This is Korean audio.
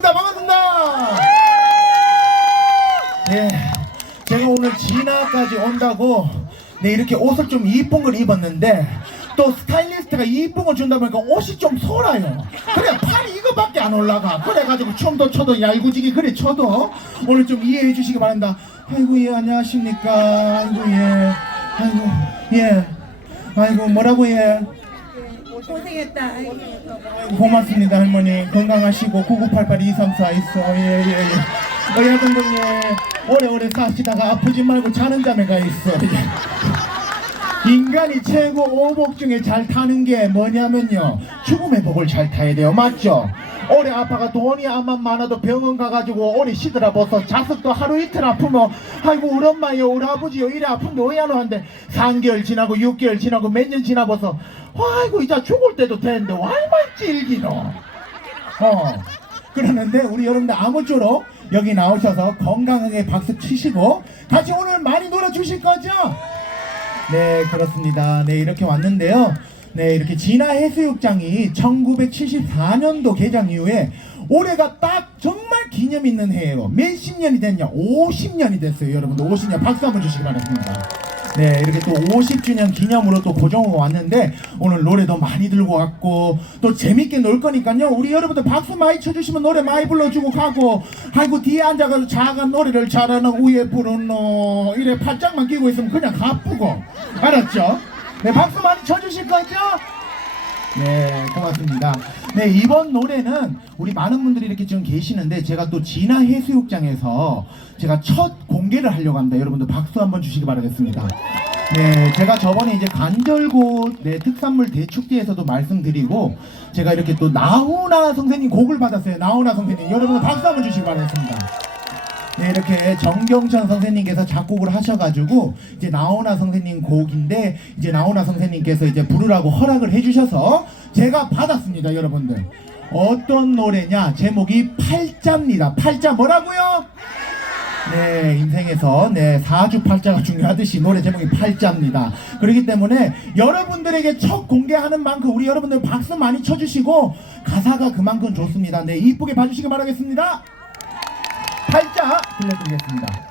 반갑습니다. 네, 제가 오늘 진화까지 온다고 네 이렇게 옷을 좀 이쁜 걸 입었는데 또 스타일리스트가 이쁜 걸 준다 보니까 옷이 좀 소라요. 그래 팔이 이거밖에 안 올라가. 그래가지고 춤도 춰도 얄구지기 그래 춰도 오늘 좀 이해해 주시기 바랍니다. 아이고 예 안녕하십니까. 아이고 예. 아이고 예. 아이고 뭐라고 예. 고생했다. 고맙습니다 할머니 건강하시고 9988-234 있어 예예예 어여튼 분예 오래오래 사시다가 아프지 말고 자는 자매가 있어 예. 인간이 최고 오복 중에 잘 타는 게 뭐냐면요. 죽음의 복을 잘 타야 돼요. 맞죠? 오래 아파가 돈이 암만 많아도 병원 가가지고 오래 쉬더라 벗어. 자석도 하루 이틀 아프면 아이고 우리 엄마요 우리 아버지요 이래 아픈데 왜안 하는데 3개월 지나고 6개월 지나고 몇 년 지나봐서 아이고 이제 죽을 때도 되는데 왜 얼마나 질기노 어. 그러는데 우리 여러분들 아무쪼록 여기 나오셔서 건강하게 박수 치시고 같이 오늘 많이 놀아주실 거죠? 네 그렇습니다. 네 이렇게 왔는데요. 네 이렇게 진화 해수욕장이 1974년도 개장 이후에 올해가 딱 정말 기념 있는 해예요. 몇십 년이 됐냐? 50년이 됐어요 여러분들. 50년 박수 한번 주시기 바랍니다 네 이렇게 또 50주년 기념으로 또 고정으로 왔는데 오늘 노래도 많이 들고 왔고 또 재밌게 놀 거니까요 우리 여러분들 박수 많이 쳐주시면 노래 많이 불러주고 가고 아이고 뒤에 앉아가지고 작은 노래를 잘하는 위에 부르노 이래 팔짱만 끼고 있으면 그냥 가쁘고 알았죠? 네 박수 많이 쳐주실 거죠? 네, 고맙습니다. 네, 이번 노래는 우리 많은 분들이 이렇게 지금 계시는데 제가 또 진화 해수욕장에서 제가 첫 공개를 하려고 합니다. 여러분들 박수 한번 주시기 바라겠습니다. 네, 제가 저번에 이제 간절곶 네, 특산물 대축제에서도 말씀드리고 제가 이렇게 또 나훈아 선생님 곡을 받았어요. 나훈아 선생님. 여러분들 박수 한번 주시기 바라겠습니다. 네, 이렇게 정경천 선생님께서 작곡을 하셔가지고 이제 나훈아 선생님 곡인데 이제 나훈아 선생님께서 이제 부르라고 허락을 해주셔서 제가 받았습니다, 여러분들. 어떤 노래냐? 제목이 팔자입니다. 팔자 뭐라고요? 네, 인생에서 네 사주팔자가 중요하듯이 노래 제목이 팔자입니다. 그렇기 때문에 여러분들에게 첫 공개하는 만큼 우리 여러분들 박수 많이 쳐주시고 가사가 그만큼 좋습니다. 네, 이쁘게 봐주시기 바라겠습니다. 팔자 들려드리겠습니다.